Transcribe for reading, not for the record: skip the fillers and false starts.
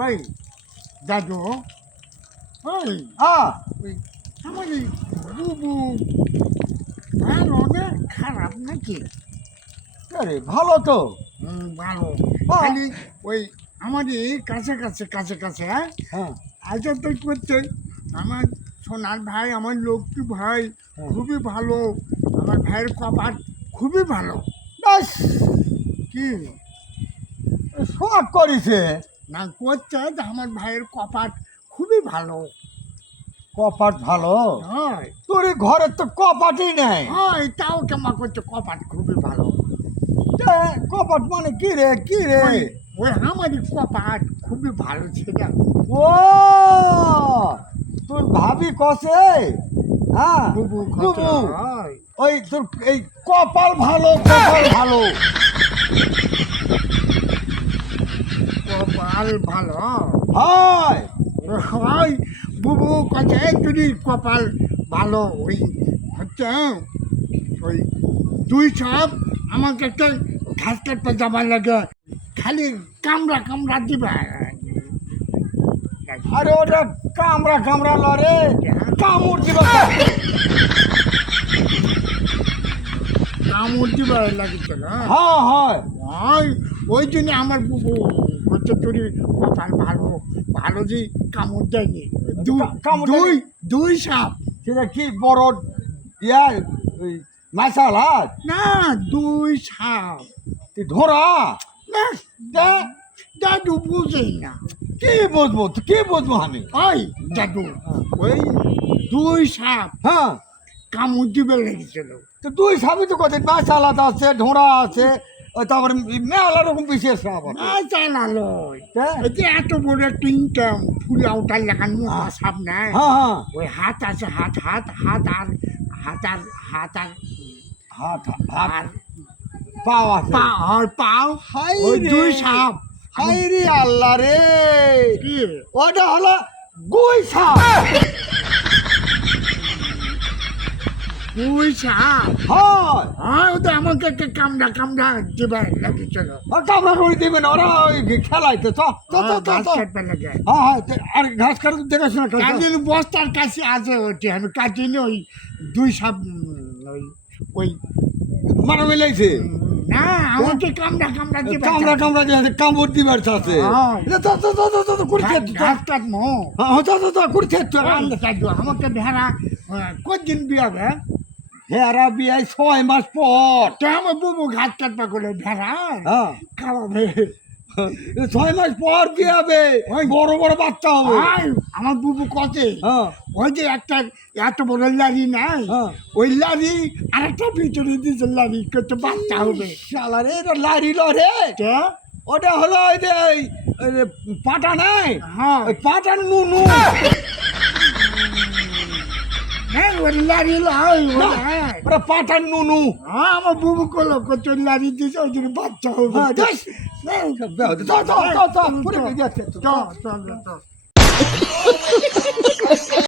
ওই দাদু, ওই ওই আমার এই বুবু ভালো না খারাপ নাকি? আরে ভালো তো। ভালো, খালি ওই আমারই কাছে কাছে কাছে কাছে হ্যাঁ আচ্ছা তো করছে আমার সোনার ভাই, আমার লক্ষ্মী ভাই খুবই ভালো, আমার ভাইয়ের কপাট খুবই ভালো। ব্যাস কি শখ করেছে। না করছে যে আমার ভাইয়ের কপাট খুবই ভালো। কপাট ভালো? হয় তোর ঘরের তো কপাটই নেই। হয়, তাও কেমন করছে কপাট খুবই ভালো। কপাট মানে কি রে কি রে? ওই আমারই কপাট খুবই ভালো ছিল। ও তোর ভাবি কষে? হ্যাঁ বুবু বুবু হয় ওই তোর এই কপাল ভালো, কপাল ভালো। কপাল ভালো হয় হয়, বুবু কাছে যদি কপাল ভালো ওই হচ্ছে ওই দুই সব আমাকে একটা ঘাস কাটতে যাবার লাগে, খালি কামড়া কামড়া দিবে। আরে ওটা কামড়া কামড়া লরে, কামড় দিবা। কামড় দিবে লাগিছিল। হ্যাঁ হয় হয় ওই জন্য আমার বুবু হচ্ছে তোর কপাল ভালো, ভালো যে কামড় দেয়নি। কামড় দুই দেয়নি? দুই সাপ সেটা কি বড় ইয়ার ওই মাছাল হাত না, দুই সাপ ধরা? না, দে, দাদু বুঝেই না। কি বুঝবো তো, কি বুঝবো আমি? ওই দাদু ওই দুই সাপ হ্যাঁ কামড় দিবে লেগেছিল। তো তুই সবই তো কথা, মাছাল হাত আছে, ঢোঁড়া আছে, ওই তারপরে মেলা রকম বিশেষ সাপ আছে। না চালালো হ্যাঁ এতে এত বড় একটা ইনকাম ফুল আউটার লাগান মোটা সাপ নাই। হ্যাঁ ওই হাত আছে, হাত হাত হাত আর হাত আর হাত আর হাত হাত আর পাও আছে। পা আর পাও হাই ওই রে, দুই সাপ। হাই রে আল্লাহ রে, কি ওটা হলো গুই সাপ। দুই সাপ হয় হয়, ওটা আমাকে একটা কামড়া কামড়া দিবে লেগেছিল। আর কামড়া করে দিবেন ওরা, ওই খেলাইতে চ চ চ চ ঘাস চ। কাটবে লাগে। হ্যাঁ হ্যাঁ আর ঘাস কাটতে দেখাশোনা করতে। একদিন বস্তার কাছে আছে ওটি, আমি কাটিনি ওই দুই সাপ ওই ওই মারা মিলাইছে না আমাকে কামড়া কামড়া দিবে। কামড়া কামড়া দিয়ে কামড় দিবার আছে। হ্যাঁ। ঘাস কাটবো আমাকে ভেড়া কদিন বিয়াবে? হেরা বিয়াই 6 মাস পর। তো আমার বুবু ঘাস কাটবা করে ভেড়া হ্যাঁ খাওয়াবে। 6 মাস পর বিয়াবে, ওই বড় বড় বাচ্চা হবে। ভাই, আমার বুবু কতে হ্যাঁ ওই যে একটা এত বড় লারি নাই, হ্যাঁ ওই লারি আরেকটা ভিতরে দিয়েছে লারি কত বাচ্চা হবে। শালা রে, এটা লারি লরে। তো ওটা হলো ওই যে ওই যে পাটা নাই, হ্যাঁ ওই পাটার নুনু। হ্যাঁ ওই লারি লাই ওটা পাটার নুনু। হ্যাঁ আমার বুবু করলো কত লারি দিয়েছে ওই জন্য বাচ্চা হবে। হ্যাঁ, যাস। চ চ চ চ, পুরো চল যাচ্ছে। চল চল।